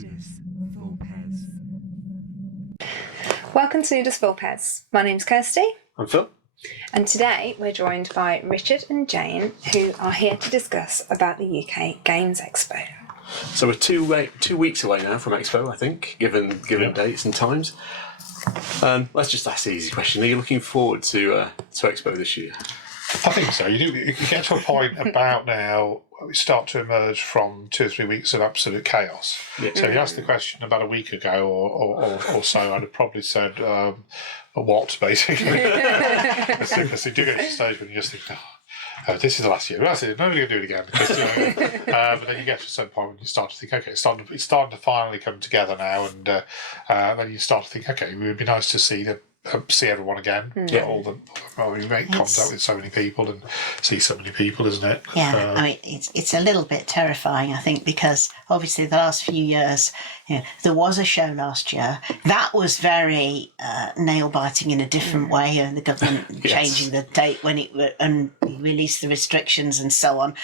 Ludus Vulpes. Welcome to Ludus Vulpes. My name's Kirsty. I'm Phil. And today we're joined by Richard and Jane, who are here to discuss about the UK Games Expo. So we're two weeks away now from Expo, I think, given dates and times. Let's just ask the easy question. Are you looking forward to Expo this year? I think so. You get to a point about now where we start to emerge from 2 or 3 weeks of absolute chaos. Yeah. So if you asked the question about a week ago or so, I'd have probably said, what, basically? Because you do get to a stage when you just think, this is the last year. That's it. Nobody's going to do it again. Because, but then you get to a certain point when you start to think, okay, it's starting to finally come together now, and then you start to think, okay, it would be nice to see everyone again. We make contact with so many people and see so many people, isn't it? Yeah, I mean, it's a little bit terrifying, I think, because obviously the last few years, there was a show last year that was very nail-biting in a different way, and the government changing the date when and released the restrictions and so on,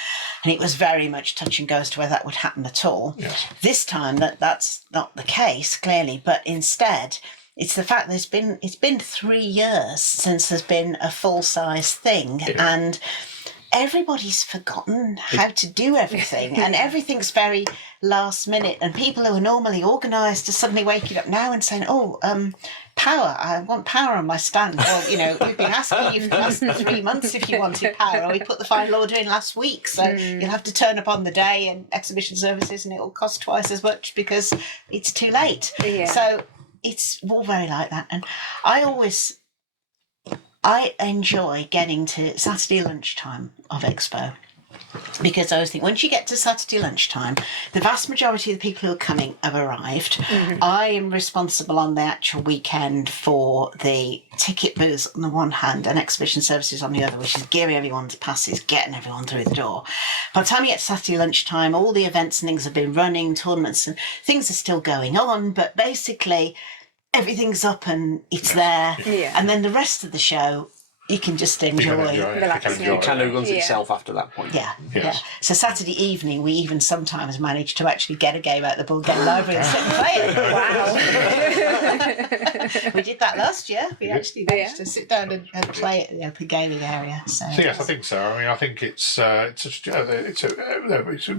and it was very much touch and go as to whether that would happen at all. Yes. This time that's not the case, clearly, but instead it's the fact that it's been 3 years since there's been a full-size thing, and everybody's forgotten how to do everything, and everything's very last minute, and people who are normally organised are suddenly waking up now and saying, power, I want power on my stand. Well, we've been asking you for the last 3 months if you wanted power, and we put the final order in last week, so you'll have to turn up on the day and exhibition services, and it'll cost twice as much because it's too late. So it's all very like that, and I enjoy getting to Saturday lunchtime of Expo, because I always think once you get to Saturday lunchtime, the vast majority of the people who are coming have arrived. I am responsible on the actual weekend for the ticket booths on the one hand and exhibition services on the other, which is gearing everyone's passes, getting everyone through the door. By the time you get to Saturday lunchtime, all the events and things have been running, tournaments and things are still going on, but basically everything's up and it's there. And then the rest of the show you can just enjoy. It kind of runs itself after that point. Yeah. So Saturday evening, we even sometimes manage to actually get a game out of the board game library and sit and play it. Wow. We did that last year. We actually managed to sit down and play it in the open gaming area. So yes, I think so. I mean, I think it's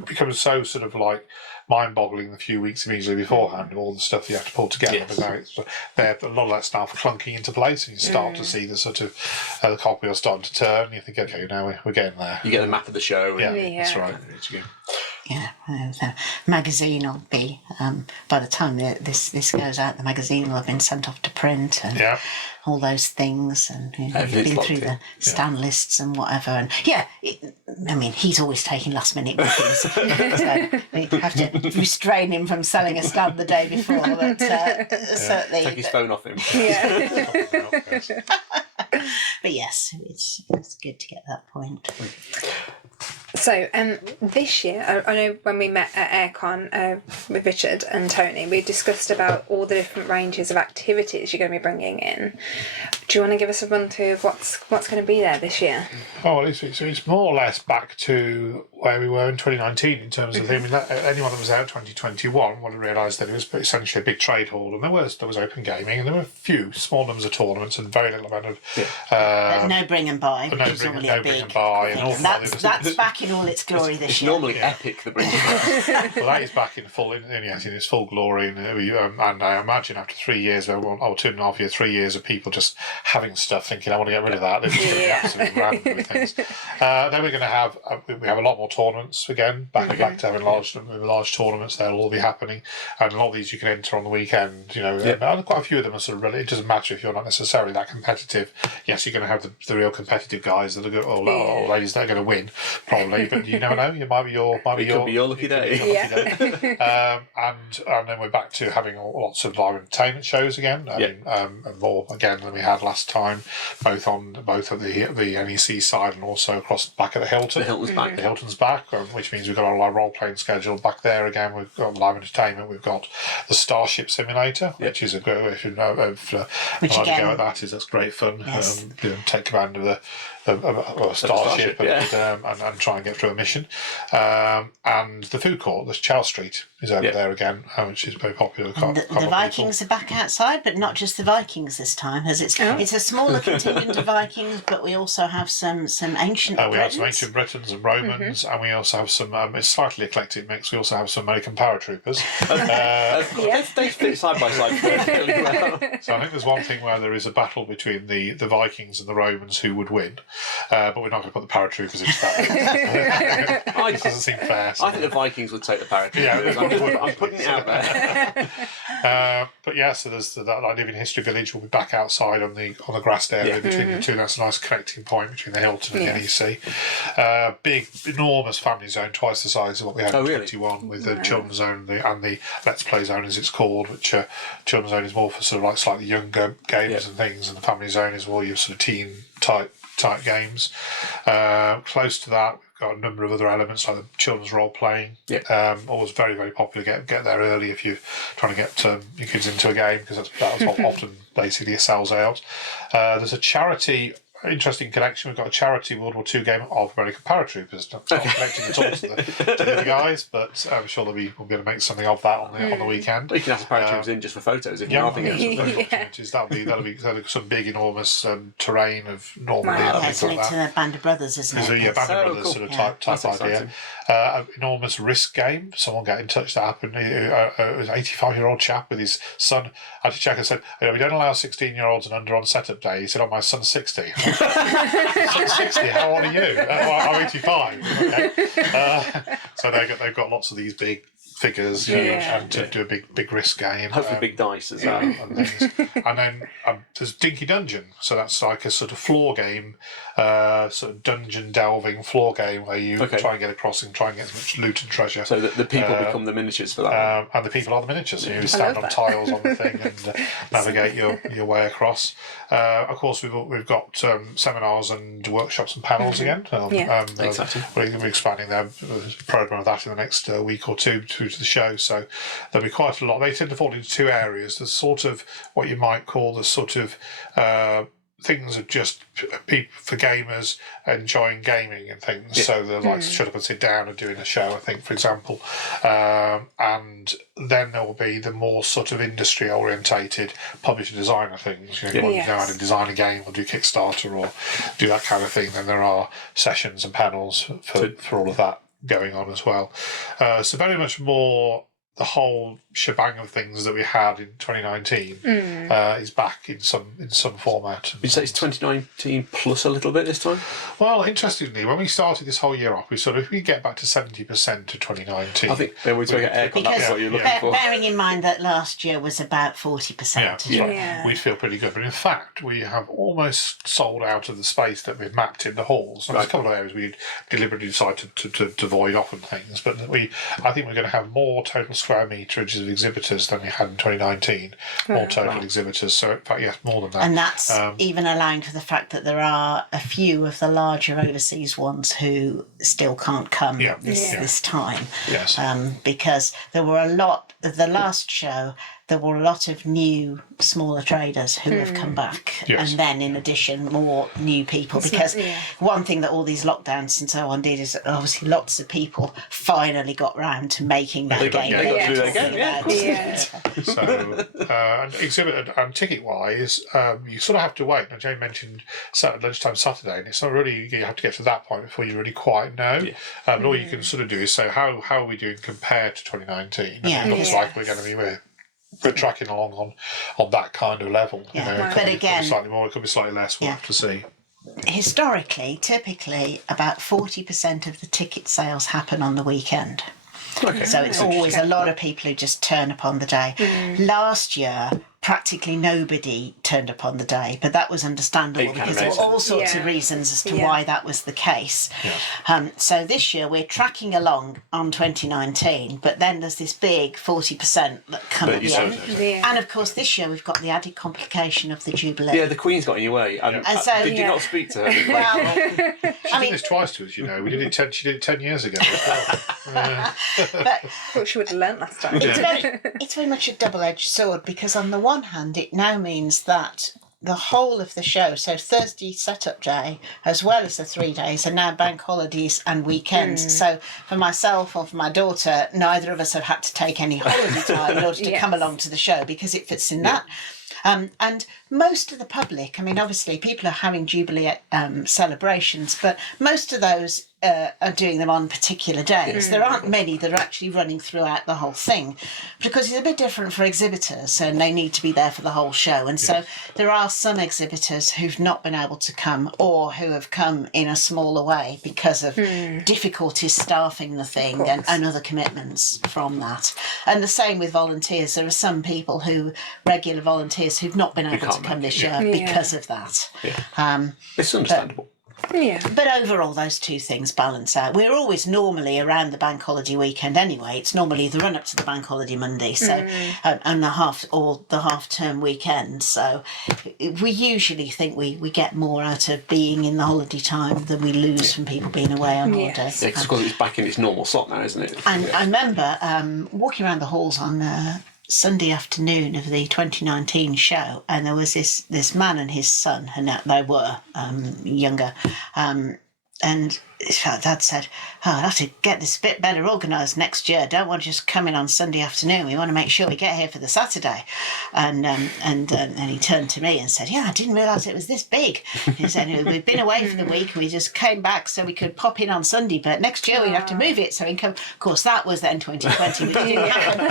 become so sort of like mind-boggling the few weeks immediately beforehand of all the stuff you have to pull together. But now a lot of that stuff clunking into place, and you start to see the sort of the cog wheels starting to turn, and you think, okay, now we're getting there. You get a map of the show. That's right. The magazine will be, by the time this goes out, the magazine will have been sent off to print and all those things, and been through the stand lists and whatever. And he's always taking last minute bookings, so we have to restrain him from selling a stand the day before. But certainly, take his phone off him. But yes, it's good to get that point. So this year, I know when we met at Aircon with Richard and Tony, we discussed about all the different ranges of activities you're going to be bringing in. Do you want to give us a run through of what's going to be there this year? Oh, well, it's more or less back to where we were in 2019 in terms of anyone that was out in 2021 would have realised that it was essentially a big trade hall, and there was open gaming, and there were a few small numbers of tournaments and very little amount of no bring and buy. No bring and buy, and all that's back in all its glory this year. It's normally Epic that brings it back. Well, that is back in its full glory, and I imagine after 3 years, 2.5 years, 3 years of people just having stuff, thinking I want to get rid of that. They're just going to be absolutely random with things. Then we're going to have we have a lot more tournaments again. Back to having large tournaments. They'll all be happening, and a lot of these you can enter on the weekend. Quite a few of them are sort of really. It doesn't matter if you're not necessarily that competitive. Yes, you're going to have the real competitive guys that are good, or ladies that are going to win probably, but you never know. It might be your lucky day. And then we're back to having lots of live entertainment shows again. And more again than we had last time, both of the NEC side and also across back at the Hilton. The Hilton's back, which means we've got our role playing schedule back there again. We've got live entertainment. We've got the Starship Simulator, which is a great. If you know, go at that's great fun. Yes. Take command of a starship and try and get through a mission. And the food court, the Charles Street, is over there again, which is very popular. The Vikings are back outside, but not just the Vikings this time, as it's a smaller contingent of Vikings, but we also have some ancient Britons. We have some ancient Britons and Romans, and we also have some, it's slightly eclectic mix, we also have some American paratroopers. They fit side by side perfectly well. So I think there's one thing where there is a battle between the Vikings and the Romans who would win, but we're not going to put the paratroopers into that. It doesn't seem fair. I think the Vikings would take the paratroopers. Yeah, I'm putting it out there. But yeah, so there's that. I live in History Village. We'll be back outside on the grassed area between the two. That's a nice connecting point between the Hilton and the NEC. Big, enormous family zone, twice the size of what we had in 21, with the children's zone and the Let's Play zone, as it's called, which children's zone is more for sort of like slightly younger games and things, and the family zone is more your sort of teen type games. Close to that, got a number of other elements like the children's role playing. Always very, very popular. Get there early if you're trying to get your kids into a game, because that's what often basically sells out. There's a charity. Interesting connection. We've got a charity World War II game of American paratroopers. Not connected at all to the guys, but I'm sure we'll be able to make something of that on the weekend. You can have the paratroopers in just for photos if nothing else. That'll be some big, enormous terrain of Normandy. It's linked to the Band of Brothers, isn't it? Yeah, Band of Brothers sort of type idea. Enormous Risk game. Someone got in touch. That happened. An 85-year-old chap with his son. I had to check and said, we don't allow 16-year-olds and under on setup day. He said, my son's 60. Son's 60. How old are you? Well, I'm 85. Okay. So they've got lots of these big figures and to do a big Risk game. Hopefully big dice as well. And then there's Dinky Dungeon. So that's like a sort of floor game, sort of dungeon delving floor game where you try and get across and try and get as much loot and treasure. So the people become the miniatures for that. And the people are the miniatures. So you stand on tiles on the thing and navigate your way across. Of course, we've got seminars and workshops and panels again. Exactly. We're expanding their program of that in the next week or two to the show. So there'll be quite a lot. They tend to fall into two areas. There's sort of what you might call the sort of things of just people for gamers enjoying gaming and things. So they're like shut up and sit down and doing a show, I think, for example. And then there will be the more sort of industry orientated publisher designer things. You want to go out and design a game or do Kickstarter or do that kind of thing. Then there are sessions and panels for all of that going on as well. So very much more the whole shebang of things that we had in 2019 is back in some format. Would you say it's 2019 plus a little bit this time? Well, interestingly, when we started this whole year off, if we get back to 70% to 2019, I think we're talking aircon. That's what you're looking for. Bearing in mind that last year was about 40%. We'd feel pretty good. But in fact, we have almost sold out of the space that we've mapped in the halls. There's a couple of areas we deliberately decided to void off and things, but I think we're going to have more total square meterage of exhibitors than we had in 2019. More total exhibitors. So in fact, yes, more than that. And that's even allowing for the fact that there are a few of the larger overseas ones who still can't come this time. Yes. Because there were a lot, the last show, there were a lot of new smaller traders who have come back, and then in addition more new people, because one thing that all these lockdowns and so on did is obviously lots of people finally got round to making that game. So exhibit and ticket wise, you sort of have to wait. Now Jane mentioned lunchtime Saturday, and it's not really, you have to get to that point before you really quite know. But all you can sort of do is say how are we doing compared to 2019? And it looks like we're going to be we're tracking along on that kind of level. But again, could be slightly more, it could be slightly less. We'll have to see. Historically, typically, about 40% of the ticket sales happen on the weekend. So it's always a lot of people who just turn up on the day. Last year, practically nobody turned up on the day, but that was understandable because there were all sorts of reasons as to why that was the case. So this year we're tracking along on 2019, but then there's this big 40% that come at the end. And of course this year we've got the added complication of the Jubilee. Yeah, the Queen's got in your way. And so, did you not speak to her? Well, she did this twice to us, She did it 10 years ago. But thought she would have learnt last time. It's very much a double-edged sword, because on the one hand it now means that the whole of the show, so Thursday setup day, as well as the 3 days, are now bank holidays and weekends. So for myself or for my daughter, neither of us have had to take any holiday time in order to come along to the show because it fits in that. And most of the public, I mean, obviously people are having Jubilee celebrations, but most of those are doing them on particular days. There aren't many that are actually running throughout the whole thing because it's a bit different for exhibitors and they need to be there for the whole show. And so there are some exhibitors who've not been able to come or who have come in a smaller way because of difficulties staffing the thing and other commitments from that. And the same with volunteers. There are some people regular volunteers who've not been able to come this year because of that. It's understandable. But overall, those two things balance out. We're always normally around the bank holiday weekend anyway. It's normally the run up to the bank holiday Monday, so and the half term weekend. So we usually think we get more out of being in the holiday time than we lose from people being away on holiday. Yeah, because it's back in its normal slot now, isn't it? And I remember walking around the halls on Sunday afternoon of the 2019 show, and there was this man and his son, and they were younger, and Dad said, I'll have to get this a bit better organised next year. Don't want to just come in on Sunday afternoon. We want to make sure we get here for the Saturday. And he turned to me and said, I didn't realise it was this big. He said, we've been away for the week. We just came back so we could pop in on Sunday, but next year we'd have to move it so we can come. Of course, that was then 2020, which didn't happen.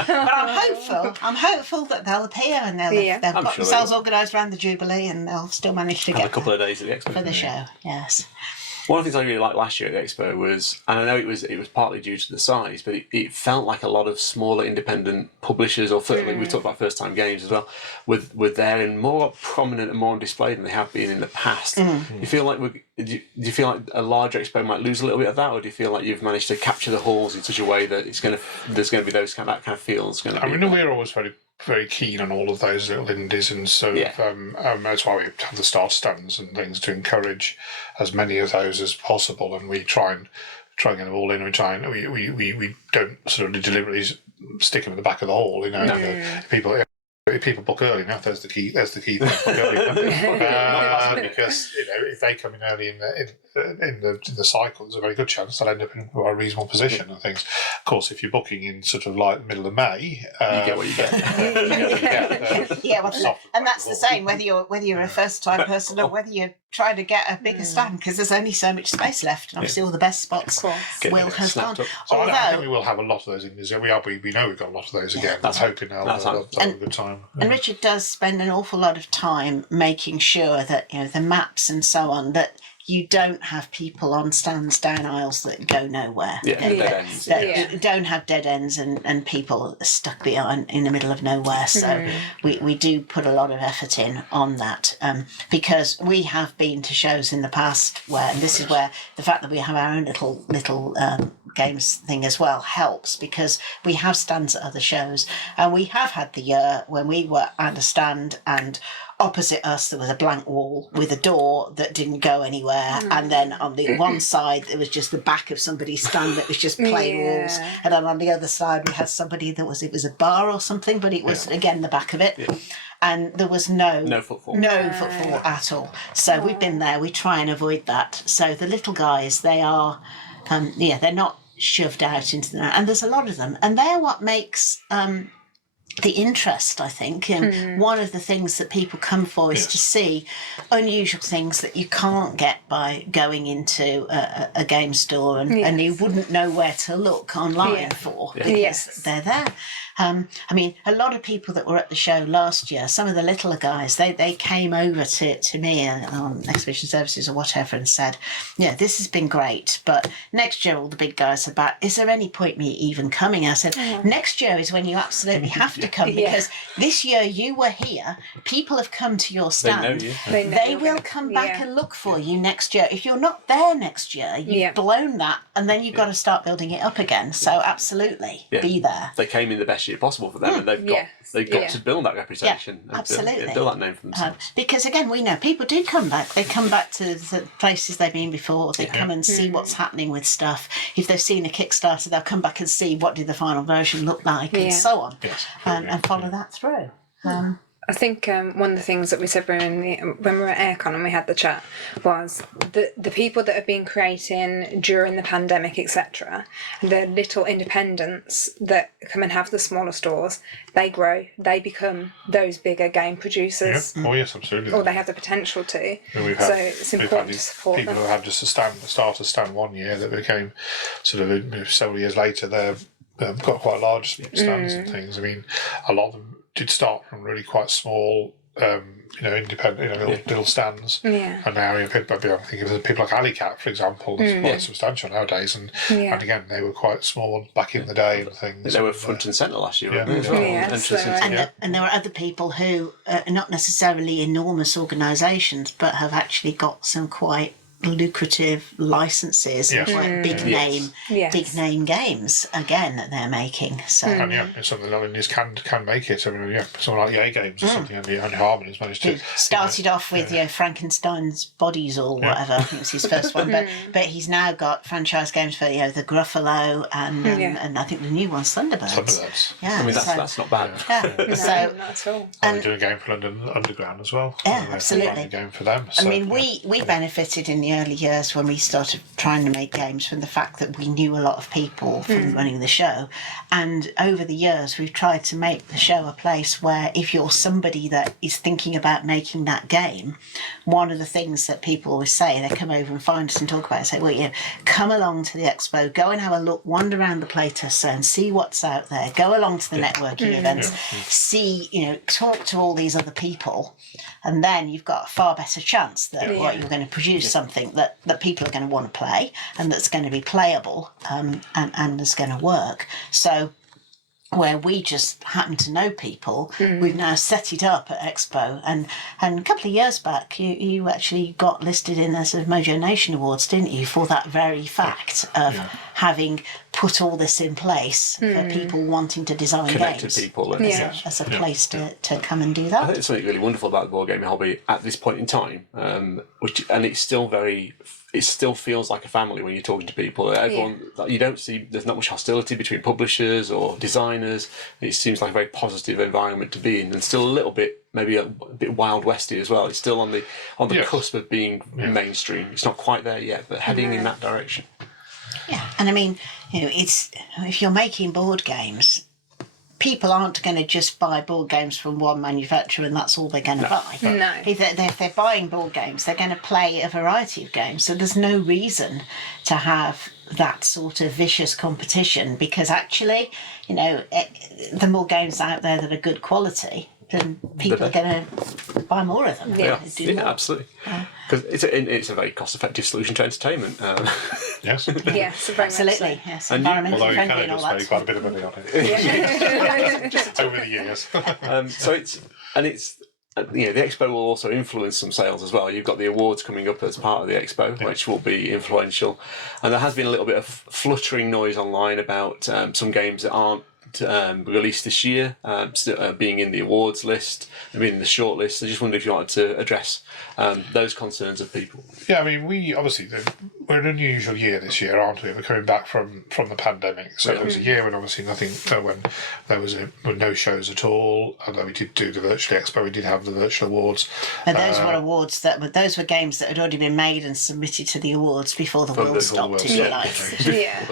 But I'm hopeful that they'll appear and they've got themselves organised around the Jubilee and they'll still manage to get a couple of days at the Expo for the show. Yes. One of the things I really liked last year at the Expo was, and I know it was partly due to the size, but it felt like a lot of smaller independent publishers, or we talked about first time games as well, with there and more prominent and more on display than they have been in the past. You feel like do you feel like a larger Expo might lose a little bit of that, or do you feel like you've managed to capture the halls in such a way that there's going to be that kind of feel? I mean, we're always very keen on all of those little indies, and so that's why we have the star stands and things to encourage as many of those as possible, and we try and get them all in. We don't sort of deliberately stick them in the back of the hall, If people book early enough, there's the key. There's the key thing. Book early enough. Because if they come in early in the cycle, there's a very good chance they'll end up in a reasonable position and things. Of course, if you're booking in sort of like the middle of May, you get what you get. And that's the same whether you're a first time person or whether you're trying to get a bigger stand, because there's only so much space left, and obviously all the best spots will have gone. So I think we will have a lot of those indies. We know we've got a lot of those again. That's hoping they'll have a good time. And Richard does spend an awful lot of time making sure that the maps and so on, that you don't have people on stands down aisles that go nowhere. Don't have dead ends and people stuck behind in the middle of nowhere. So we do put a lot of effort in on that, because we have been to shows in the past and this is where the fact that we have our own little games thing as well helps, because we have stands at other shows, and we have had the year when we were at a stand and opposite us there was a blank wall with a door that didn't go anywhere, and then on the one side there was just the back of somebody's stand that was just plain walls, and then on the other side we had somebody it was a bar or something, but it was again the back of it. And there was no footfall at all. So we've been there, we try and avoid that. So the little guys, they are they're not shoved out into the night, and there's a lot of them, and they're what makes the interest, I think, and one of the things that people come for is to see unusual things that you can't get by going into a game store, and you wouldn't know where to look online for, because they're there. I mean, a lot of people that were at the show last year, some of the littler guys, they came over to me on Exhibition Services or whatever and said, this has been great, but next year all the big guys are back. Is there any point me even coming? I said, next year is when you absolutely have to come, because this year you were here, people have come to your stand. They will come back and look for you next year. If you're not there next year, you've blown that, and then you've got to start building it up again. So absolutely, be there. They came in the best year possible for them, and they've got to build that reputation, and absolutely build that name for themselves. Because again, we know people do come back. They come back to the places they've been before. They come and see what's happening with stuff. If they've seen a Kickstarter, they'll come back and see what did the final version look like, and so on, and follow that through. I think one of the things that we said when we were at Aircon and we had the chat was the people that have been creating during the pandemic, etc., the little independents that come and have the smaller stores, they grow, they become those bigger game producers. Oh yes, absolutely. Or they have the potential to. We've So had, it's important to support people them. who had just a starter stand one year that became sort of several years later they've got quite large stands and things. I mean, a lot of them did start from really quite small, independent, little stands. Yeah. And now I'm thinking of people like Alicat, for example, that's quite substantial nowadays. And again, they were quite small back in the day and things. They were front and centre last year, Yeah. weren't they, as well? Yeah, Entrance so, into- And there are other people who are not necessarily enormous organisations, but have actually got some quite lucrative licenses and quite big name games again that they're making. So And it's something that Indies can make it. I mean, someone like UK Games or something, and Harmony's managed to. started off with Frankenstein's Bodies or whatever. I think it was his first one, but he's now got franchise games for the Gruffalo and I think the new one's Thunderbirds. Thunderbirds. Yeah, I mean, that's not bad. yeah. No, So not at all. And they're doing a game for London Underground as well. Yeah, They're absolutely. running a game for them. I So, mean, we benefited in the early years when we started trying to make games from the fact that we knew a lot of people from running the show. And over the years, we've tried to make the show a place where if you're somebody that is thinking about making that game, one of the things that people always say, they come over and find us and talk about it, say, well, come along to the expo, go and have a look, wander around the playtest and see what's out there, go along to the networking events, see, talk to all these other people, and then you've got a far better chance that you're going to produce something that people are going to want to play and that's going to be playable and is going to work. So where we just happen to know people, we've now set it up at Expo, and a couple of years back you actually got listed in the sort of Mojo Nation Awards, didn't you, for that very fact of having put all this in place for people wanting to design Connected games people. And as a place to come and do I that. think there's something really wonderful about the board game hobby at this point in time, it still feels like a family when you're talking to people. Everyone, you don't see, there's not much hostility between publishers or designers. It seems like a very positive environment to be in, and still a little bit, maybe a bit wild westy as well. It's still on the cusp of being mainstream. It's not quite there yet, but heading in that direction. Yeah, and I mean, it's if you're making board games, people aren't going to just buy board games from one manufacturer and that's all they're going to buy. No. If they're buying board games, they're going to play a variety of games. So there's no reason to have that sort of vicious competition, because actually, the more games out there that are good quality, then people are going to buy more of them. Do more. Absolutely. Because it's a very cost-effective solution to entertainment. Yes. Yes, very Absolutely, much yes. And Environmentally Although you friendly can and all just that. spend quite a bit of money on it over the years. The expo will also influence some sales as well. You've got the awards coming up as part of the expo, which will be influential. And there has been a little bit of fluttering noise online about some games that aren't released this year, being in the awards list, being in the short list. I just wondered if you wanted to address those concerns of people. Yeah, I mean, we're in an unusual year this year, aren't we? We're coming back from the pandemic, so there was a year when obviously when there was no shows at all. Although we did do the virtual expo, we did have the virtual awards. And those were awards those were games that had already been made and submitted to the awards before the world stopped, if you like.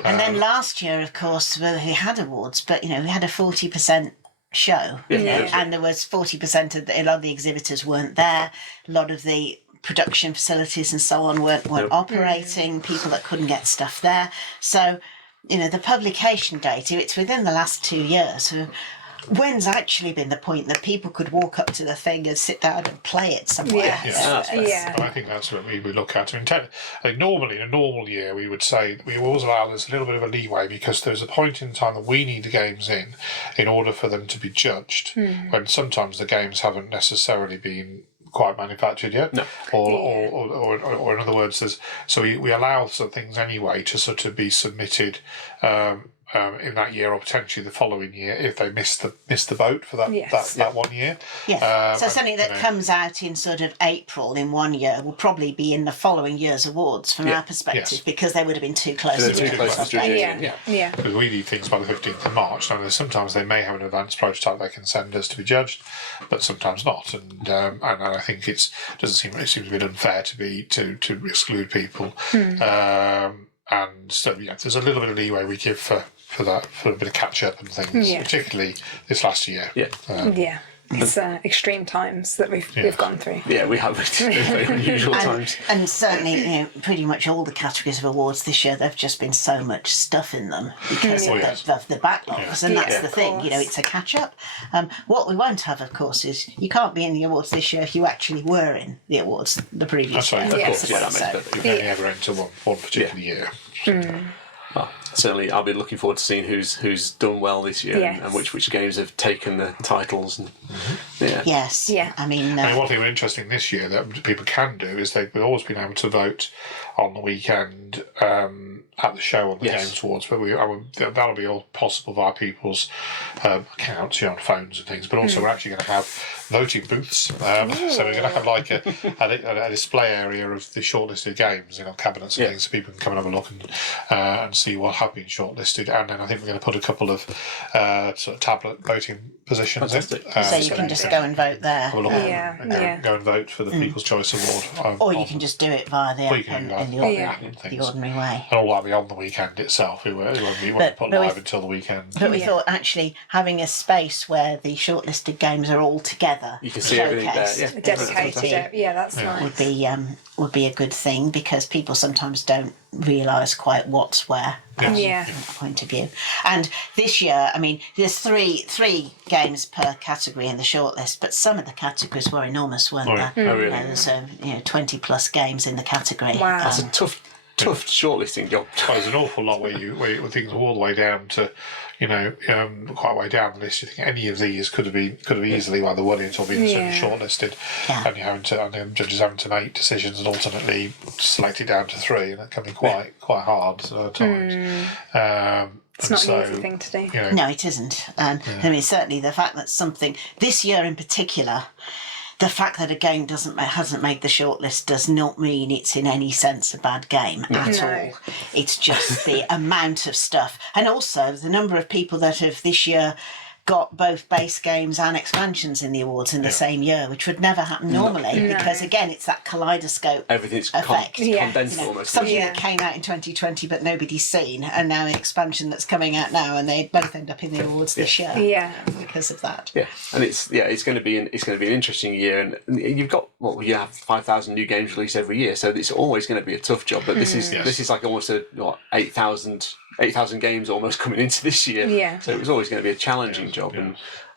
And then last year, of course, we had awards, but we had a 40% show, and there was 40% of a lot of the exhibitors weren't there. A lot of the production facilities and so on weren't operating. People that couldn't get stuff there. So, the publication date, it's within the last 2 years. So when's actually been the point that people could walk up to the thing and sit down and play it somewhere? I think that's what we would look at. I mean, normally in a normal year, we would say we always allow this a little bit of a leeway, because there's a point in time that we need the games in order for them to be judged. When sometimes the games haven't necessarily been quite manufactured yet, or in other words, we allow some things anyway to sort of be submitted in that year or potentially the following year if they miss the boat for that Yes. that 1 year. Yeah. So and, something that comes out in sort of April in 1 year will probably be in the following year's awards from our perspective Yes. because they would have been too close. They're to too close to the June. Yeah. Because we need things by the 15th of March. Now, sometimes they may have an advanced prototype they can send us to be judged, but sometimes not. And I think it seems a bit unfair to exclude people. And so there's a little bit of leeway we give for that, for a bit of catch up and things, particularly this last year. Yeah. It's extreme times that we've gone through. Yeah, we have very unusual times. And certainly, pretty much all the categories of awards this year, there've just been so much stuff in them because of the backlogs, and that's the thing. It's a catch up. What we won't have, of course, is you can't be in the awards this year if you actually were in the awards the previous year. Of course, that makes So- perfect. You can only ever enter one particular year. Well, certainly, I'll be looking forward to seeing who's done well this year and which games have taken the titles. And, Yes. Yeah. I mean, One thing interesting this year that people can do is they've always been able to vote on the weekend at the show on the Games Awards, but that'll be all possible via people's accounts, on phones and things. But also, we're actually going to have voting booths. So we're going to have like a display area of the shortlisted games, cabinets and things, so people can come and have a look and see what have been shortlisted. And then I think we're going to put a couple of sort of tablet voting positions in. so you can just go and vote there. Have a look and go and vote for the People's Choice Award. Or you can just do it via the app in the ordinary way. And all that will be on the weekend itself. It won't be put live until the weekend. But we thought actually having a space where the shortlisted games are all together, you can see everything there. showcased, Dedicated. That's nice. would be a good thing because people sometimes don't realise quite what's where. From that point of view. And this year, I mean, there's three games per category in the shortlist, but some of the categories were enormous, weren't there? Oh, really? There's 20 plus games in the category. Wow. That's a tough shortlisting job. Well, there's an awful lot where things are all the way down to, quite way down the list. You think any of these could have easily either won it or been shortlisted, and then judges having to make decisions and ultimately select it down to 3, and that can be quite hard at times. It's not an easy thing to do. No, it isn't. I mean, certainly the fact that something this year in particular, the fact that a game hasn't made the shortlist does not mean it's in any sense a bad game at all. It's just the amount of stuff, and also the number of people that have this year got both base games and expansions in the awards in the same year, which would never happen normally because again it's that kaleidoscope Everything's effect. condensed almost. Something that came out in 2020 but nobody's seen, and now an expansion that's coming out now, and they both end up in the awards this year. Because of that. Yeah, and it's going to be an interesting year, and you've got you have 5,000 new games released every year, so it's always going to be a tough job. But this is like almost 8,000 games almost coming into this year. Yeah. So it was always going to be a challenging job,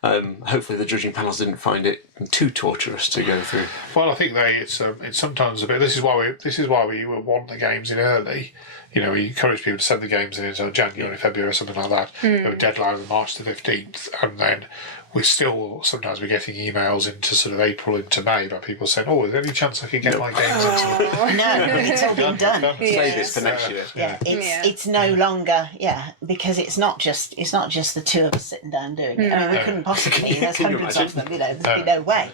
and hopefully the judging panels didn't find it too torturous to go through. Well, I think it's sometimes a bit. This is why we want the games in early. We encourage people to send the games in until January, February, or something like that. A deadline of March the 15th, and then we still sometimes we're getting emails into sort of April into May by people saying, "Oh, is there any chance I could get my games into?" No, it's all been done. Save this for next year. It's no longer because it's not just the two of us sitting down doing it. I mean, we couldn't possibly. There's Can you hundreds of them. There'd be no way.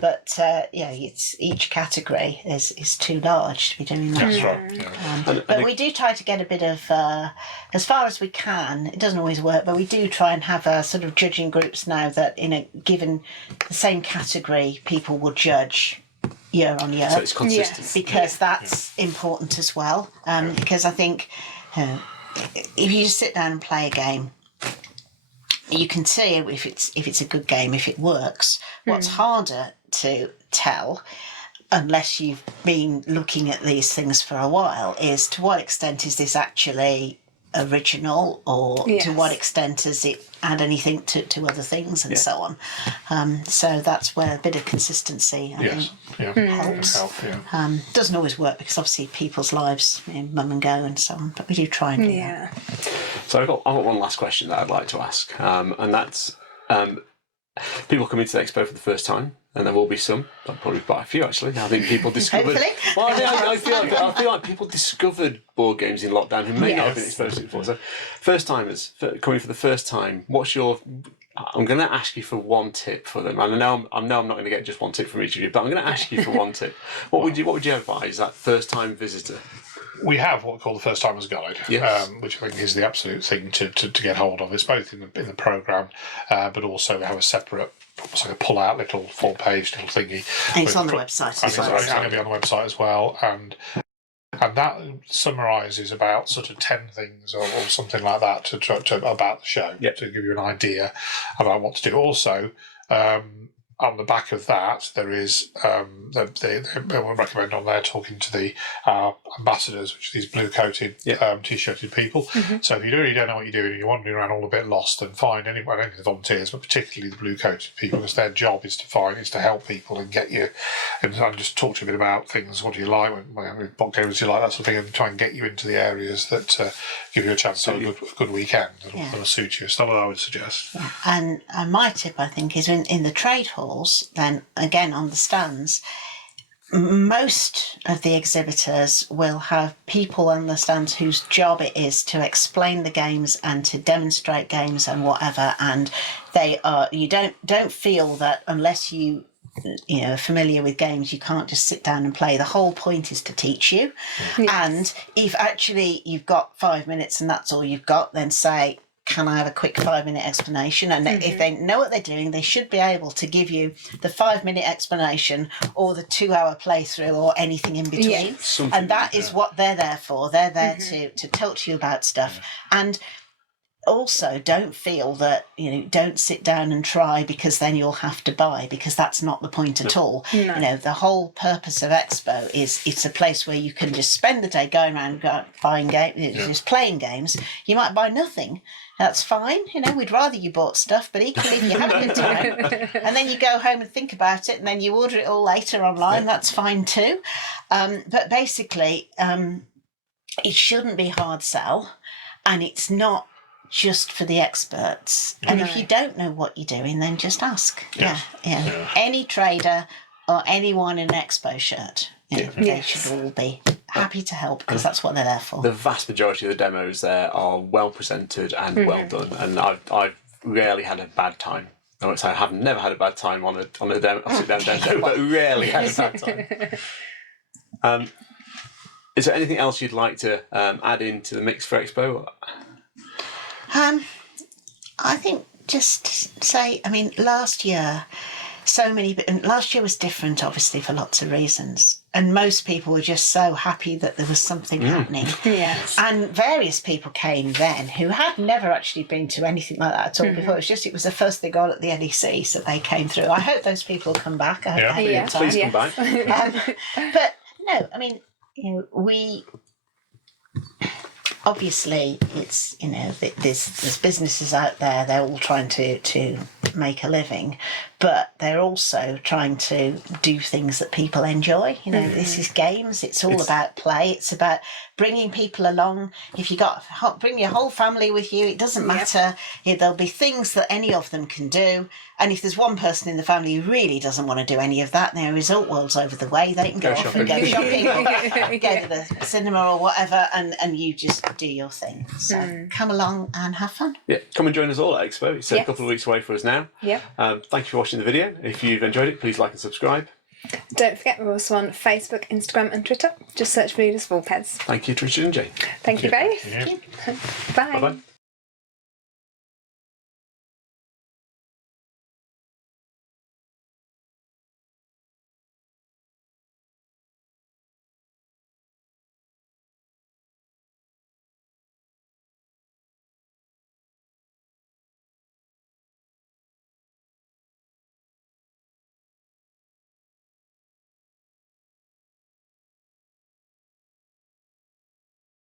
But it's each category is too large to be doing that. That's right. But we do try to get a bit of, as far as we can. It doesn't always work, but we do try and have a sort of judging groups now that in a given the same category, people will judge year on year. So it's consistent. Because that's important as well. Because I think if you just sit down and play a game, you can see if it's a good game, if it works. What's harder to tell, unless you've been looking at these things for a while, is to what extent is this actually original, or to what extent does it add anything to other things and so on. So that's where a bit of consistency I think helps. Doesn't always work because obviously people's lives mum and go and so on, but we do try and do that. So I've got one last question that I'd like to ask, and that's people coming to the expo for the first time. and there will be some, probably quite a few actually. I think people discovered. Hopefully. Well, I feel like people discovered board games in lockdown who may not have been exposed to it before. So, first timers coming for the first time, what's your? I'm going to ask you for one tip for them. And I know I'm not going to get just one tip from each of you, but I'm going to ask you for one tip. What would you advise that first time visitor? We have what we call the First Timer's Guide, Yes. which I think is the absolute thing to get hold of. It's both in the programme, but also we have a separate, almost like a pull-out little 4-page little thingy. And it's on the website as well. It's going to be on the website as well, and that summarises about sort of 10 things or something like that to about the show, to give you an idea about what to do. Also, on the back of that, there is they will recommend on there talking to the ambassadors, which are these blue-coated, t-shirted people. So if you really don't know what you're doing and you're wandering around all a bit lost, then find only the volunteers, but particularly the blue-coated people, because their job is to help people and get you, and just talk to you a bit about things. What do you like? What games do you like? That sort of thing, and try and get you into the areas that give you a chance to have a good weekend. That'll suit you. So that's what I would suggest. And my tip, I think, is in the trade halls, then again on the stands, most of the exhibitors will have people on the stands whose job it is to explain the games and to demonstrate games and whatever, and you don't feel that unless you are familiar with games, you can't just sit down and play. The whole point is to teach you. And if actually you've got 5 minutes and that's all you've got, then say, can I have a quick 5-minute explanation? And if they know what they're doing, they should be able to give you the 5-minute explanation or the 2-hour playthrough or anything in between. And that is what they're there for. They're there to talk to you about stuff. And also, don't feel that, don't sit down and try because then you'll have to buy, because that's not the point at all. No. The whole purpose of Expo is it's a place where you can just spend the day going around buying games, just playing games. You might buy nothing. That's fine. We'd rather you bought stuff, but equally if you have a good time and then you go home and think about it and then you order it all later online, that's fine too. But basically, it shouldn't be hard sell, and it's not just for the experts. And if you don't know what you're doing, then just ask. Any trader or anyone in an Expo shirt, they should all be happy to help, because that's what they're there for. The vast majority of the demos there are well presented and well done, and I've rarely had a bad time. I won't say I have never had a bad time on a demo, sit-down demo, but rarely had a bad time. Is there anything else you'd like to add into the mix for Expo? I think just say, last year was different, obviously, for lots of reasons. And most people were just so happy that there was something happening. Yes. And various people came then who had never actually been to anything like that at all before. It was the first they got at the NEC, so they came through. I hope those people will come back. I hope they have a good time. Please come back. But no, we... Obviously, it's there's businesses out there. They're all trying to make a living, but they're also trying to do things that people enjoy. This is games. It's about play. It's about bringing people along. If you bring your whole family with you, it doesn't matter. There'll be things that any of them can do. And if there's one person in the family who really doesn't want to do any of that, their Resort World's over the way. They can go off and go shopping or go to the cinema or whatever, and you just do your thing. So come along and have fun. Yeah, come and join us all at Expo. It's a couple of weeks away for us now. Yeah. Thank you for watching the video. If you've enjoyed it, please like and subscribe. Don't forget, we're also on Facebook, Instagram and Twitter. Just search for Ludus Vulpes. Thank you to Richard and Jane. Thank you both. Yeah. Bye. Bye-bye.